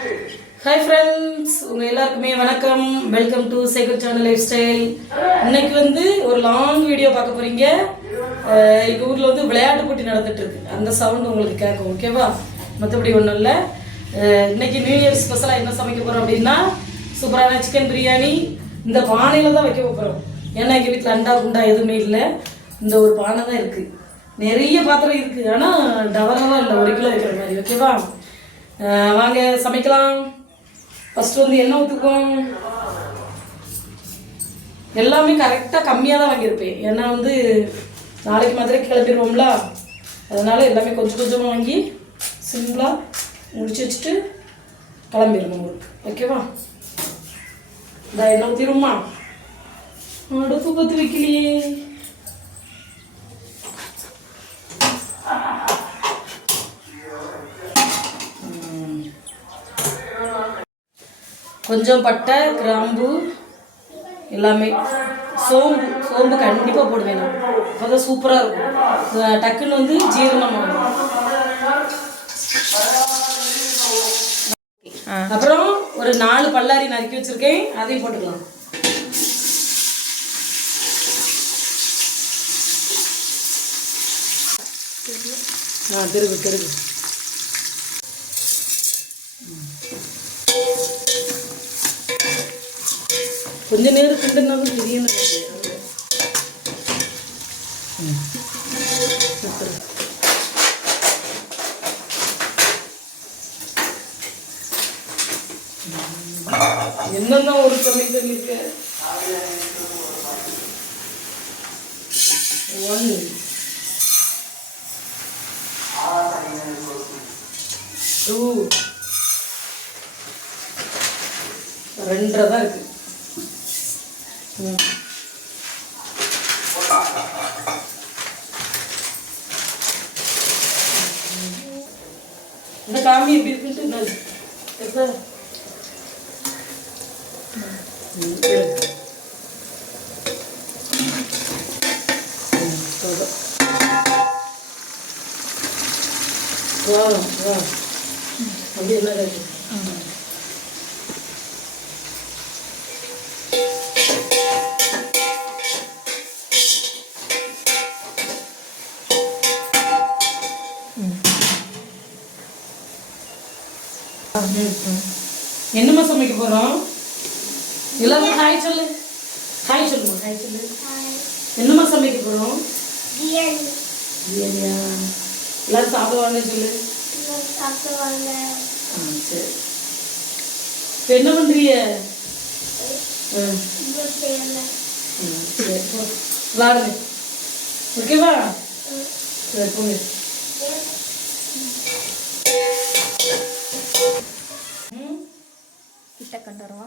Hi friends, உங்கள் எல்லாருக்குமே வணக்கம். Welcome to Shekar channel lifestyle. இன்னைக்கு வந்து ஒரு லாங் வீடியோ பார்க்க போகிறீங்க. எங்கள் ஊரில் வந்து விளையாட்டு போட்டி நடந்துகிட்ருக்கு. அந்த சவுண்ட் உங்களுக்கு கேட்கும், ஓகேவா? மற்றபடி ஒன்றும் இல்லை. இன்னைக்கு நியூ இயர் ஸ்பெஷலாக என்ன சமைக்க போகிறோம் அப்படின்னா, சூப்பரான சிக்கன் பிரியாணி. இந்த பானையில் தான் வைக்க போகிறோம். ஏன்னா எங்கள் வீட்டில் அண்டா குண்டா எதுவுமே இல்லை. இந்த ஒரு பானை தான் இருக்குது. நிறைய பாத்திரம் இருக்குது, ஆனால் டவராக இல்லை, 1 கிலோ வைக்கிற மாதிரி, ஓகேவா? வாங்க சமைக்கலாம். ஃபஸ்ட்டு வந்து எண்ணெய் ஊற்றுக்குவோம். எல்லாமே கரெக்டாக கம்மியாக தான் வாங்கியிருப்பேன். ஏன்னா வந்து நாளைக்கு மதுரைக்கு கிளம்பிடுவோம்ல, அதனால் எல்லாமே கொஞ்சம் கொஞ்சமாக வாங்கி சிம்பிளாக முடிச்சு வச்சுட்டு கிளம்பிடணும் உங்களுக்கு, ஓகேவா? இந்த எண்ணெய் ஊற்றிடுமா? அடுப்பு பற்றி வைக்கலையே. கொஞ்சம் பட்டை, கிராம்பு எல்லாமே, சோம்பு கண்டிப்பாக போடுவேன் நான். அப்போ தான் சூப்பராக இருக்கும். டக்குன்னு வந்து ஜீரணமாகும். அப்புறம் ஒரு 4 பல்லாரி நறுக்கி வச்சுருக்கேன், அதையும் போட்டுக்கலாம். திருகு கொஞ்ச நேரம் கிண்டுனாலும் தெரியணும். என்னன்னா ஒரு சமையல் பண்ணிருக்க. 1 2 2.5 தான் இருக்கு. இந்த காமி எப்படி இருக்குன்ட்டு அப்படி என்ன என்னம்மா சமைக்க போகிறோம்? எல்லாரும் ஹாய் சொல்லு. ஹாய் சொல்லுமா. ஹாய் சொல்லு. என்னம்மா சமைக்க போகிறோம்? பிரியாணியா? எல்லாரும் சாப்பிடுவாங்க சொல்லு. சரி. இப்போ என்ன பண்ணுறிய? சரி வாருங்க, ஓகேவா? சரி போங்க. கிட்ட கண்டுருவா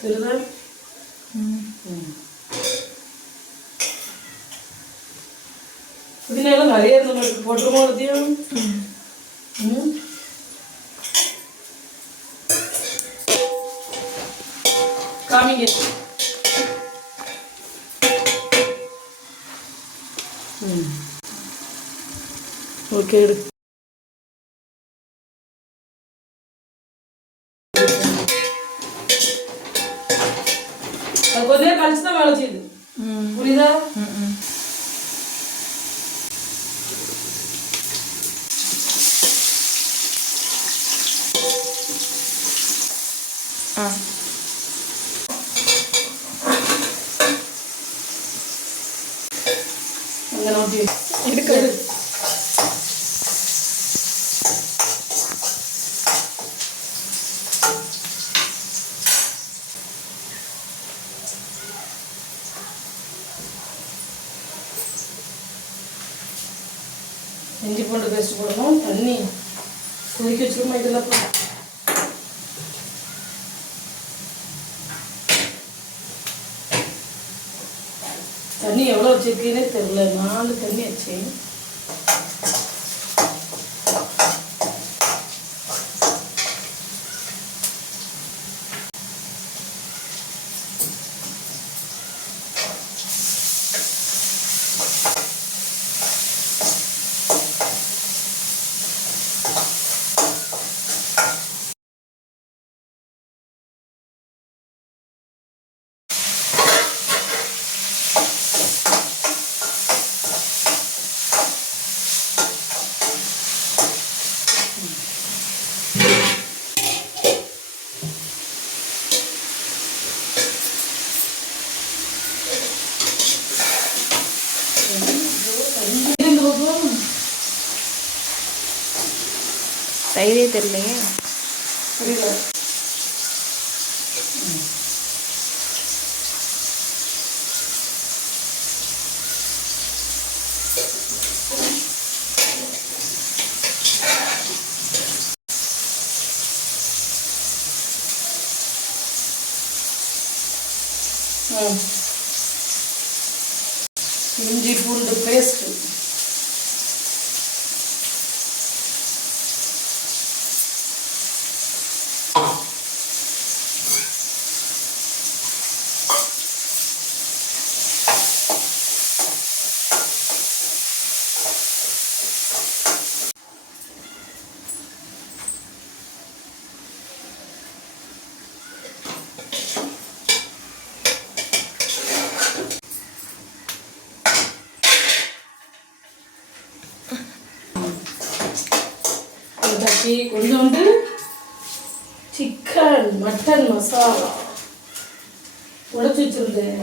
தெரியுதா? புதினாலாம் நிறைய இருந்த போட்டுருமோ அதையும். காமிங்க. ஓகே எடு. கொஞ்ச நேரம் கழிச்சு தான் வேலை செய்யுது, புரியுதா? அங்கே நோட்டி எடுக்கிறது. இஞ்சி பூண்டு பேஸ்ட் போடணும். தண்ணி கொதிக்க வச்சுருமா? இதெல்லாம் தண்ணி எவ்வளோ வச்சுருக்கீங்கன்னே தெரியல. 4 தண்ணி வச்சேன். தயிரே தெரியலையே. புரியல. இஞ்சி பூண்டு பேஸ்ட் கொஞ்சோண்டு சிக்கன் மட்டன் மசாலா உடைச்சி வச்சிருந்தேன்.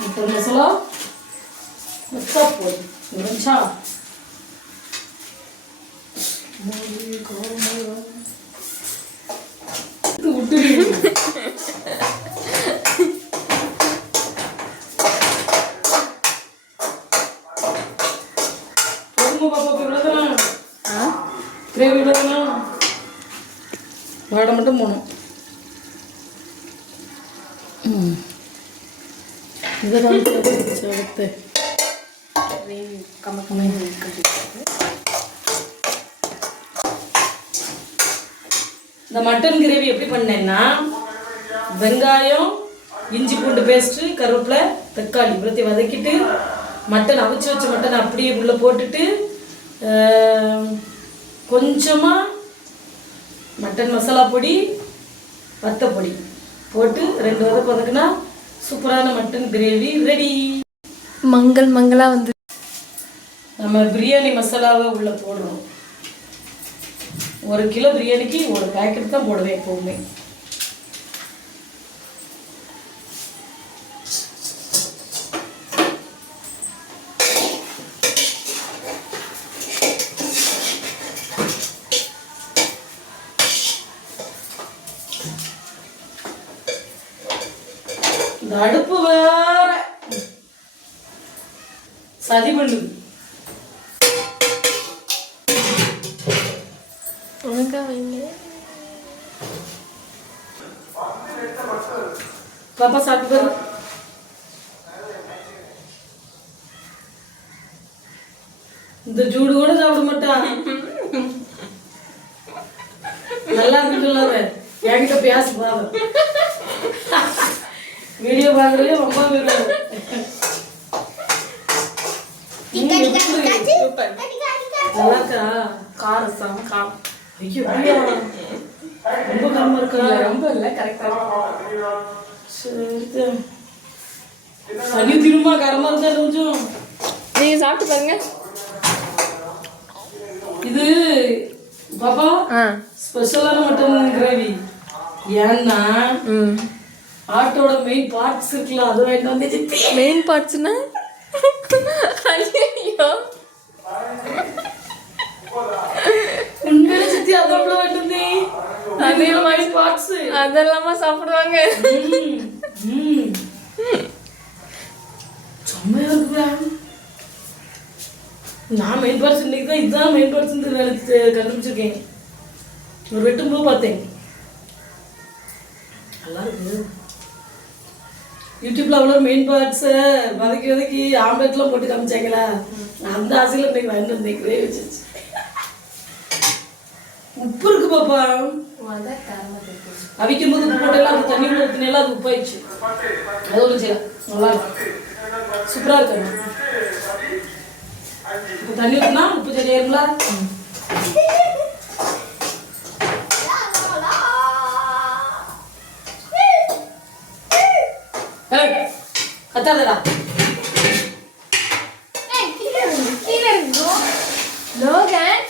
மட்டன் மசாலா வச்சா போதும். வச்சா விட்டு வாட மட்டும் போகணும். இதெல்லாம் சேர்த்து இந்த மட்டன் கிரேவி எப்படி பண்ணேன்னா, வெங்காயம், இஞ்சி பூண்டு பேஸ்ட்டு, கருவேப்பிலை, தக்காளி இவ்வளோத்தையும் வதக்கிட்டு மட்டன் அவிச்சு வச்ச மட்டன் அப்படியே உள்ளே போட்டுட்டு கொஞ்சமாக மட்டன் மசாலா பொடி, வத்தப்பொடி போட்டு 2 வதக்குனா சூப்பரான மட்டன் கிரேவி ரெடி. மங்களா வந்து நம்ம பிரியாணி மசாலாவை உள்ளே போடுறோம். 1 கிலோ பிரியாணிக்கு 1 பேக்கெட் தான் போடுவேன் எப்போவுமே. இந்த அடுப்பு வேற சதி பண்ணுது. பாப்பா சாப்பிட்டு பாரு. இந்த ஜூடு கூட சாப்பிட மாட்டான். நல்லா இருக்குன்னு சொல்லாத, என்கிட்ட பேச பாரு. வீடியோ பார்க்கறதே ரொம்ப விரும்பும். நல்லா இருக்கா? காரம் சாம காரம். ஐயோ ரொம்ப காரமா இருக்கா? ரொம்ப இல்லை, கரெக்டா. சரி சனி திரும்ப காரமா இருந்தா கொஞ்சம் நீங்க சாப்பிட்டு பாருங்க. இது பாப்பா ஸ்பெஷலான மட்டன் கிரேவி. ஏன்னா ஆட்டோட மெயின் பார்ட்ஸ் இருக்குல்ல, அது வாங்கிட்டு வந்து. மெயின் பார்ட்ஸ்னா ஐயோ உண்மையில சித்தி அதெல்லாம் வாங்கிட்டு வந்தே. அதே மெயின் பார்ட்ஸ் அதெல்லாமா சாப்பிடுவாங்க. செம்மையா இருக்குடா. நான் மெயின் பார்ட்ஸ் இன்னைக்கு தான் இதுதான் மெயின் பார்ட்ஸ் கண்டுபிடிச்சிருக்கேன். ஒரு வெட்டும்போது பார்த்தேன், நல்லா இருக்கு. யூடியூப்ல அவ்வளோ மெயின் பார்ட்ஸை வதக்கி ஆம்லெட்லாம் போட்டு காமிச்சாங்களா, அந்த ஆசையில் இன்னைக்கு வாங்கிட்டு வந்தேன். கிரேவி வச்சிருச்சு. உப்பு இருக்கு பாப்பா, அவிக்கும் போது உப்பு போட்டெல்லாம் அது தண்ணி உள்ள ஊற்றினெல்லாம் அது உப்பாயிடுச்சு. அது ஒரு செய்யலாம், நல்லா இருக்கும், சூப்பராக இருக்கு. இப்போ தண்ணி ஊற்றினா உப்பு சரியாயிருங்களா? கத்தாதடா. லோகன்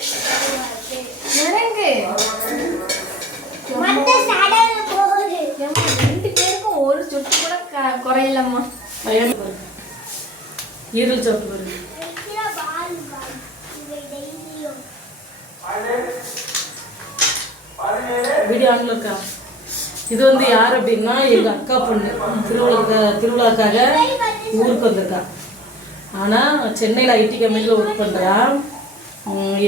இறங்கு. ரெண்டு பேருக்கும் ஒரு சொட்டு கூட குறையிலம்மா. பையன் ஈரல் சாப்பிட்டு பாருங்க. வீடியோ ஆன்ல இருக்கா? இது வந்து யார் அப்படின்னா எங்க அக்கா பொண்ணு. திருவிழாக்காக ஊருக்கு வந்திருக்கா. ஆனா சென்னையில் ஐடி கம்பெனியில் ஒர்க் பண்றா.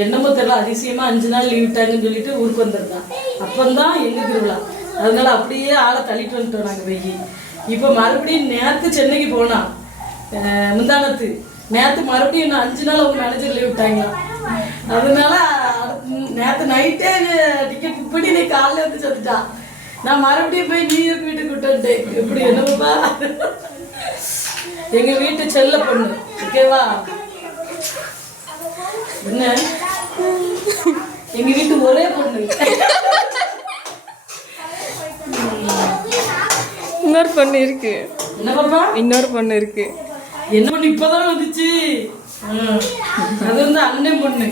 என்னமோ தெரியல, அதிசயமா 5 நாள் லீவ் விட்டாங்கன்னு சொல்லிட்டு ஊருக்கு வந்திருக்கா. அப்பந்தான் எங்க திருவிழா. அதனால அப்படியே ஆளை தள்ளிட்டு வந்துட்டோம் நாங்கள் போய். இப்போ மறுபடியும் நேற்று சென்னைக்கு போனா, முந்தானத்து நேற்று மறுபடியும் இன்னும் 5 நாள் அவங்க மேனேஜர் லீவ் விட்டாங்க. அதனால நேற்று நைட்டே டிக்கெட் புக் பண்ணி நீ காலையில் வந்து சொல்லிட்டா. நான் மறுபடியும் போய் நியூயார்க் வீட்டுக்கு விட்டு வந்துட்டேன். எப்படி என்னப்பா, எங்க வீட்டு செல்ல பொண்ணு. ஓகேவா? என்ன எங்க வீட்டு ஒரே பொண்ணு. இன்னொரு பொண்ணு இருக்கு. என்ன பாப்பா? இன்னொரு பொண்ணு இருக்கு. என்ன பொண்ணு இப்பதான் வந்துச்சு. அது வந்து அண்ணன் பொண்ணு.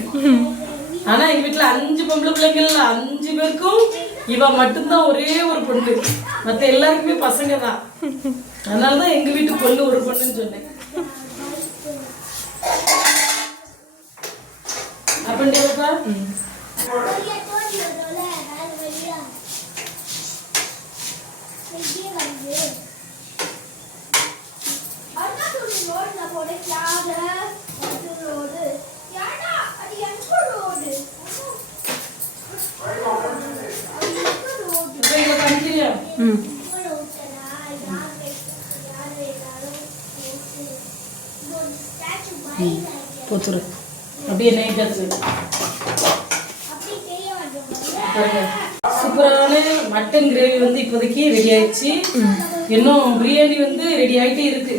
ஆனா எங்க வீட்டுல 5 பொம்பளை பிள்ளைங்கள்ல 5 பேருக்கும் இவ மட்டும்தான் ஒரே ஒரு பொண்ணு. மத்த எல்லாருக்குமே பசங்க தான். அதனாலதான் எங்க வீட்டு பொண்ணு ஒரு பொண்ணுன்னு சொன்னேன். அப்படின்டா போத்துரு அப்படியே நைட்டு சூப்பரான மட்டன் கிரேவி வந்து இப்போதைக்கு ரெடி ஆயிடுச்சு. இன்னும் பிரியாணி வந்து ரெடி ஆகிட்டே இருக்கு.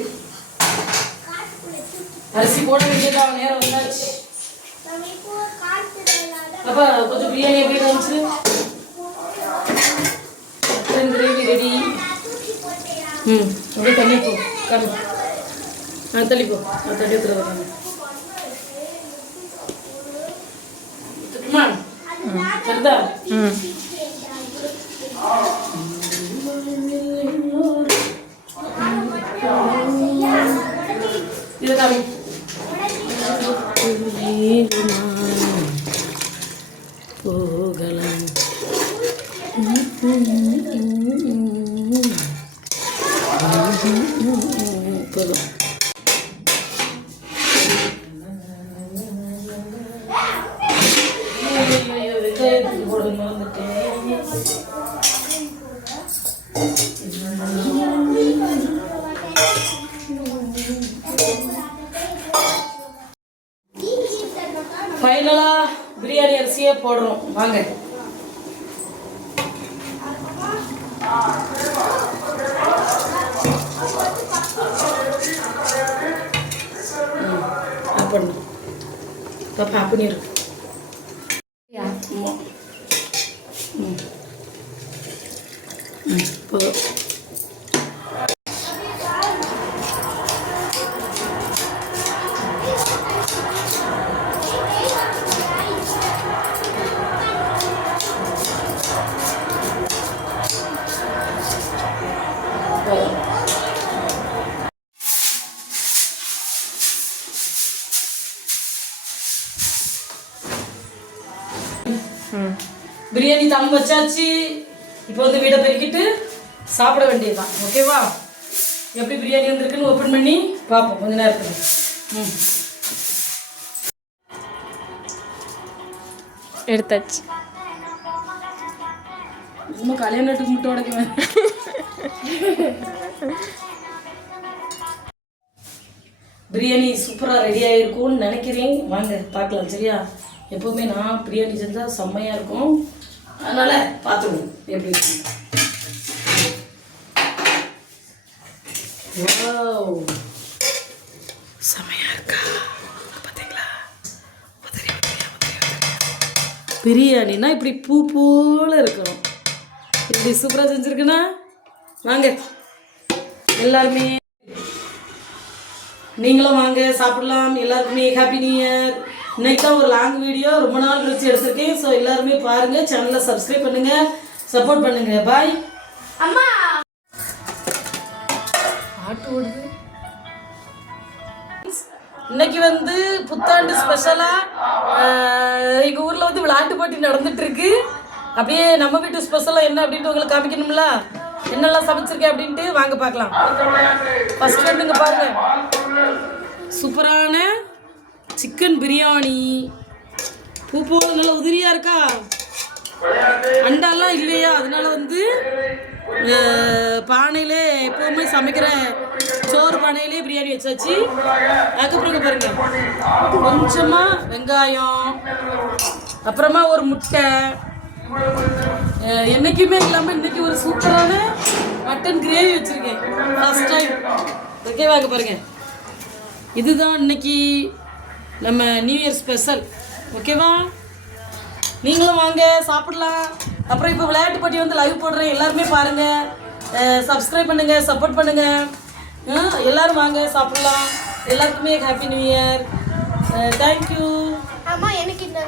அரிசி போட வேண்டியதான், நேரம் வந்தாச்சு. அப்பா கொஞ்சம் பிரியாணி எப்படி வந்துச்சு? Mutton gravy ready. அப்படியே தண்ணி போ கண்ணு. தள்ளிப்போ, தண்ணி ஊற்றுறது சரிதா? இதுதான் போகலாம். போதும். ஃபைனலா பிரியாணி அரிசியே போடுறோம் வாங்க. பண்ணு பாப்பா பண்ணிரு. போதும். பிரியாணி தம் வச்சாச்சு. இப்போ வந்து வீடை பெருக்கிட்டு சாப்பிட வேண்டியதுதான். ஓகேவா? எப்படி பிரியாணி வந்திருக்குன்னு ஓப்பன் பண்ணி பார்ப்போம் கொஞ்ச நேரத்தில். எடுத்தாச்சு. சும்மா கல்யாணத்துக்கு முட்டை உடைக்குவேன். பிரியாணி சூப்பராக ரெடியாக இருக்கும்னு நினைக்கிறேன். வாங்க பார்க்கலாம். சரியா? எப்போவுமே நான் பிரியாணி செஞ்சால் செம்மையாக இருக்கும். அதனால் பார்த்துடுவோம் எப்படி இருக்கு. செம்மையாக இருக்கா பார்த்தீங்களா? பிரியாணினா இப்படி பூ போல இருக்கணும். இப்படி சூப்பராக செஞ்சுருக்குண்ணா. வாங்க எல்லாருமே, நீங்களும் வாங்க சாப்பிடலாம். எல்லாருக்குமே ஹாப்பி நியூ இயர். இன்னைக்கு தான் ஒரு லாங் வீடியோ ரொம்ப நாள் கழிச்சு எடுத்திருக்கேன். ஸோ எல்லாருமே பாருங்கள், சேனலை சப்ஸ்கிரைப் பண்ணுங்கள், சப்போர்ட் பண்ணுங்கள். பாய். அம்மா ஆட்டு ஓடுது. இன்னைக்கு வந்து புத்தாண்டு ஸ்பெஷலாக எங்கள் ஊரில் வந்து விளையாட்டு போட்டி நடந்துட்டு இருக்கு. அப்படியே நம்ம வீட்டு ஸ்பெஷலாக என்ன அப்படின்ட்டு உங்களுக்கு காமிக்கணும்ல, என்னெல்லாம் சமைச்சிருக்கேன் அப்படின்ட்டு வாங்க பார்க்கலாம். ஃபர்ஸ்ட் வந்துங்க பாருங்க, சூப்பரான சிக்கன் பிரியாணி. பூ போல நல்லா உதிரியாக இருக்கா. அண்டாலாம் இல்லையா, அதனால வந்து பானையிலே எப்போவுமே சமைக்கிற சோறு பானையிலே பிரியாணி வச்சாச்சு. அதுக்கப்புறம் பாருங்க, கொஞ்சமாக வெங்காயம், அப்புறமா ஒரு முட்டை, என்னைக்குமே இல்லாமல் இன்னைக்கு ஒரு சூப்பரான மட்டன் கிரேவி வச்சுருக்கேன் ஃபர்ஸ்ட் டைம். ஓகே வாங்க பாருங்க, இதுதான் இன்னைக்கு நம்ம நியூ இயர் ஸ்பெஷல். ஓகேவா, நீங்களும் வாங்க சாப்பிடலாம். அப்புறம் இப்போ விளையாட்டு போட்டி வந்து லைவ் போடுறேன், எல்லாருமே பாருங்கள், சப்ஸ்கிரைப் பண்ணுங்கள், சப்போர்ட் பண்ணுங்கள். எல்லோரும் வாங்க சாப்பிடலாம். எல்லாருக்குமே ஹாப்பி நியூ இயர். தேங்க்யூ. அம்மா எனக்கு இந்த